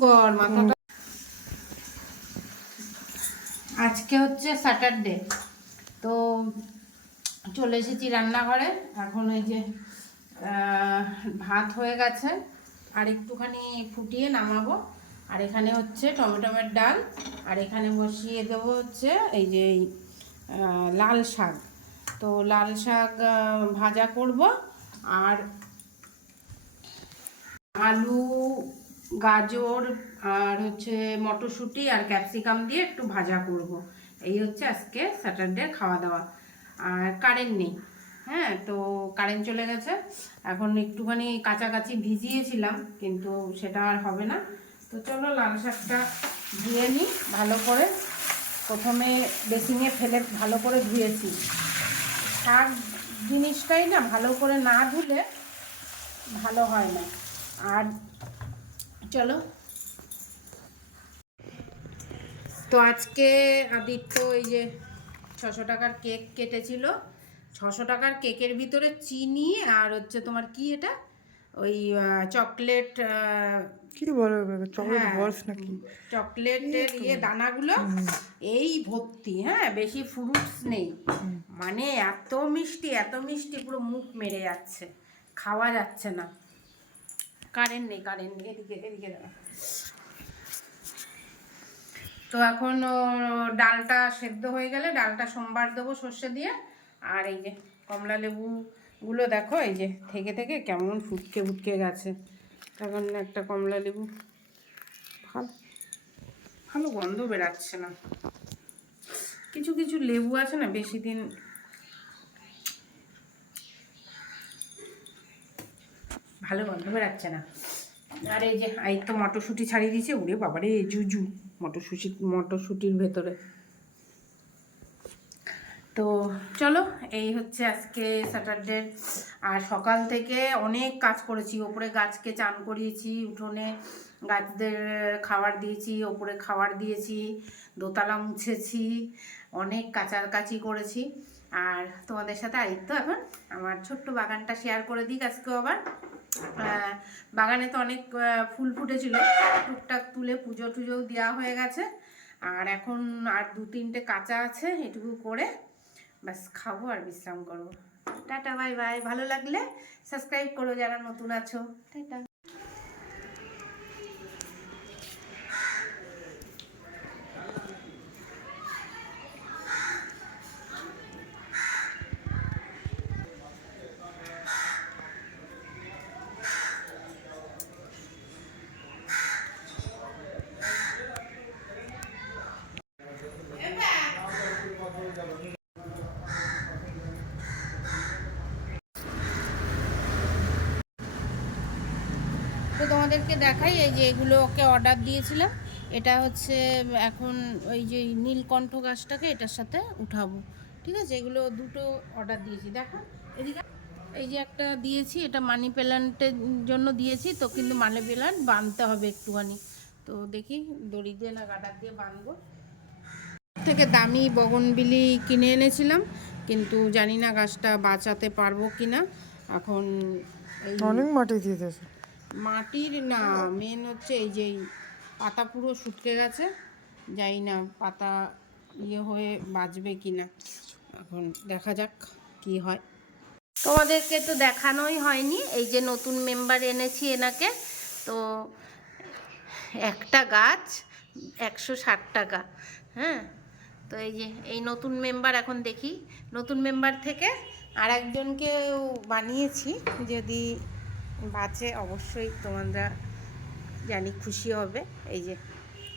কর মাথাটা। আজকে হচ্ছে স্যাটারডে তো চলে এসেছি রান্নাঘরে। এখন ওই যে ভাত হয়ে গেছে, আর একটুখানি ফুটিয়ে নামাবো। আর এখানে হচ্ছে টমেটোমের ডাল, আর এখানে বসিয়ে দেবো হচ্ছে এই যে লাল শাক। তো লাল শাক ভাজা করব, আর আলু গাজর আর হচ্ছে মটরশুঁটি আর ক্যাপসিকাম দিয়ে একটু ভাজা করব। এই হচ্ছে আজকে স্যাটারডে খাওয়া দাওয়া। আর কারেন্ট নেই। হ্যাঁ তো কারেন্ট চলে গেছে। এখন একটুখানি কাছাকাছি ভিজিয়েছিলাম, কিন্তু সেটা আর হবে না। তো চলো লাল শাকটা ধুয়ে নিই ভালো করে। প্রথমে বেসিংয়ে ফেলে ভালো করে ধুয়েছি। শাক জিনিসটাই না ভালো করে না ধুলে ভালো হয় না। আর চলো। তো আজকে আদিত্য এই যে ছশো টাকার কেক কেটেছিল। ছশো টাকার কেকের ভিতরে চিনি আর হচ্ছে তোমার কি এটা? ওই চকলেট কি বলে চকলেট হ্যাঁ। বলস নাকি? চকলেটের ইয়ে দানাগুলো এই ভর্তি হ্যাঁ বেশি ফ্রুটস নেই। মানে এত মিষ্টি এত মিষ্টি পুরো মুখ মেরে যাচ্ছে খাওয়া যাচ্ছে না। কারেন্ট নেই কারেন্ট নেই। এদিকে এদিকে তো এখন ডালটা সেদ্ধ হয়ে গেলে ডালটা সোমবার দেবো সর্ষে দিয়ে। আর এই যে কমলা লেবু গুলো দেখো, এই যে থেকে থেকে কেমন ফুটকে ফুটকে গেছে। এখন একটা কমলা লেবু। ভালো ভালো গন্ধ বেরাচ্ছে না। কিছু কিছু লেবু আছে না, বেশি দিন ভালো গন্ধ বেরাচ্ছে না। আর এই যে, এই তো মটরশুঁটি ছাড়িয়ে দিয়েছে, উড়ে বাবারে জুজু মটরশুঁটি, মটরশুঁটির ভেতরে। তো চলো, এই হচ্ছে আজকে স্যাটারডে আর সকাল থেকে অনেক কাজ করেছি, ওপরে গাছকে চান করিয়েছি, উঠোনে গাছদের খাবার দিয়েছি, ওপরে খাবার দিয়েছি, দোতলা মুছেছি, অনেক কাচাকাচি করেছি। আর তোমাদের সাথে আদিত্য এখন, আমার ছোট্ট বাগানটা শেয়ার করে দিই আজকেও আবার। বাগানে তো অনেক ফুল ফুটেছিল। টুকটাক তুলে পুজো টুজো দেওয়া হয়ে গেছে। আর এখন আর দু তিনটে কাঁচা আছে, এটুকু করে ব্যাস খাব আর বিশ্রাম করব। টাটা, বাই বাই। ভালো লাগলে সাবস্ক্রাইব করো যারা নতুন আছো। টাটা। তো তোমাদেরকে দেখাই, এই যে এগুলো ওকে অর্ডার দিয়েছিলাম। এটা হচ্ছে, এখন ওই যে নীলকণ্ঠ গাছটাকে এটার সাথে উঠাবো। ঠিক আছে? এগুলো দুটো অর্ডার দিয়েছি। দেখো, এদিকে এই যে একটা দিয়েছি, এটা মানি প্ল্যান্টের জন্য দিয়েছি, তো কিন্তু মানি প্ল্যান্ট বাঁধতে হবে একটুখানি। তো দেখি, দড়ি দিয়ে না গাডার দিয়ে বাঁধবো থেকে দামি বগনবিলি কিনে এনেছিলাম, কিন্তু জানি না গাছটা বাঁচাতে পারব কি না এখন অনেক মাটি দিয়ে দিয়েছে। মাটির না মেন হচ্ছে এই যে পাতা পুরো শুটকে গেছে, জানি না পাতা ইয়ে হয়ে বাঁচবে কি না। এখন দেখা যাক কি হয়। তোমাদেরকে তো দেখানোই হয়নি, এই যে নতুন মেম্বার এনেছি এনাকে, তো একটা গাছ একশো ষাট টাকা হ্যাঁ? তো এই যে, এই নতুন মেম্বার এখন দেখি, নতুন মেম্বার থেকে আর একজনকেও বানিয়েছি, যদি বাঁচে অবশ্যই তোমরা জানি খুশি হবে। এই যে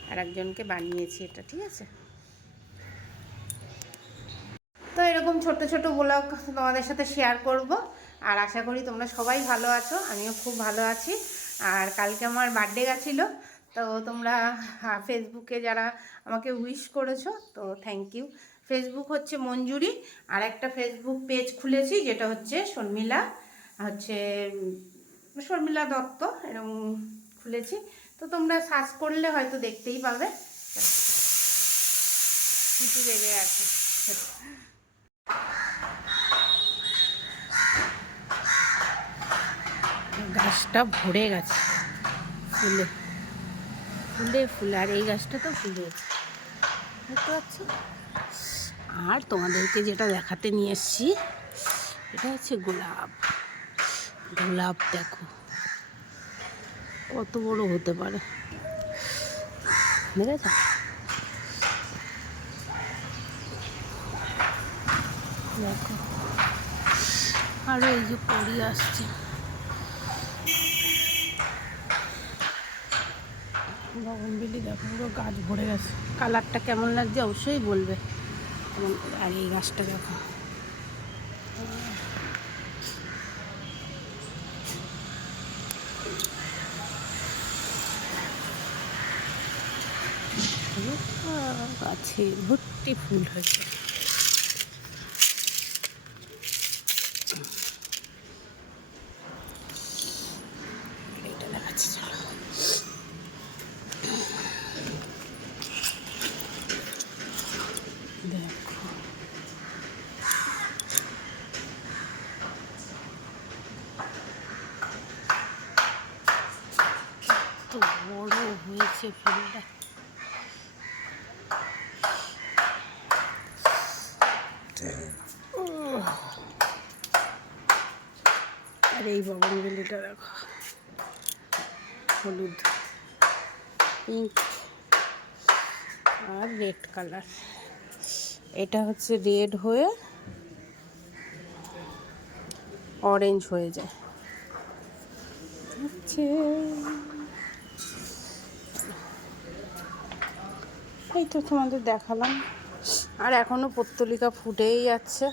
আর একজনকে বানিয়েছি এটা, ঠিক আছে? তো এরকম ছোট ছোট ব্লগ তোমাদের সাথে শেয়ার করব। আর আশা করি তোমরা সবাই ভালো আছো, আমিও খুব ভালো আছি। আর কালকে আমার বার্থডে গেছিল, তো তোমরা ফেসবুকে যারা আমাকে উইশ করেছ, তো থ্যাংক ইউ ফেসবুক হচ্ছে মঞ্জুরি আর একটা ফেসবুক পেজ খুলেছি, যেটা হচ্ছে শর্মিলা, হচ্ছে শর্মিলা দত্ত এরকম খুলেছি। তো তোমরা সার্চ করলে হয়তো দেখতেই পাবে। কিছু লেগে আছে। গাছটা ভরে গেছে। ফুলে। ফুলে ফুলে আর এই গাছটা তো ফুলে। পাচ্ছ? আর তোমাদেরকে যেটা দেখাতে নিয়ে এসছি এটা হচ্ছে গোলাপ। গোলাপ দেখো। কত বড় হতে পারে। দেখেছ? দেখো। আরও এই যে পরি আসছে। দেখো, পুরো গাছ ভরে গেছে। কালারটা কেমন লাগছে অবশ্যই বলবে। আর এই গাছটা দেখো। গাছে ভর্তি ফুল হয়েছে এটা দেখাচ্ছি চলো দেখো কত বড় হয়েছে ফুলটা উহ। আর এই বগনবেলিটা দেখো। হলুদ পিঙ্ক আর রেড কালার এটা হচ্ছে রেড হয়ে অরেঞ্জ হয়ে যায়। হচ্ছে এই তো তোমাদের দেখালাম। আর এখনও পত্তলিকা ফুটেই যাচ্ছে।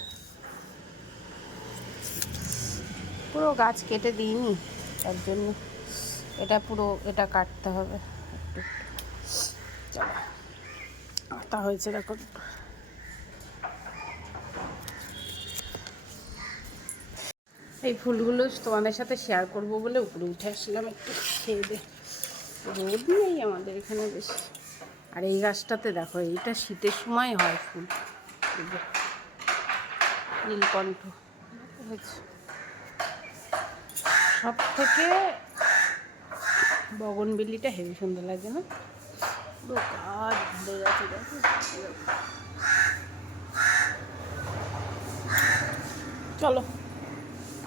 পুরো গাছ কেটে দিইনি, তার জন্য এটা পুরো এটা কাটতে হবে। আতা হয়েছে দেখো। এই ফুলগুলো তোমাদের সাথে শেয়ার করব বলে উপরে উঠে আসলাম একটু খেয়ে দে। রোদ নেই আমাদের এখানে বেশি। আর এই গাছটাতে দেখো, এইটা শীতের সময় হয় ফুল। নীলকণ্ঠ সব থেকে বগনবিল্লিটা হেভি সুন্দর লাগে না? চলো,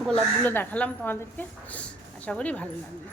গোলাপগুলো দেখালাম তোমাদেরকে। আশা করি ভালো লাগবে।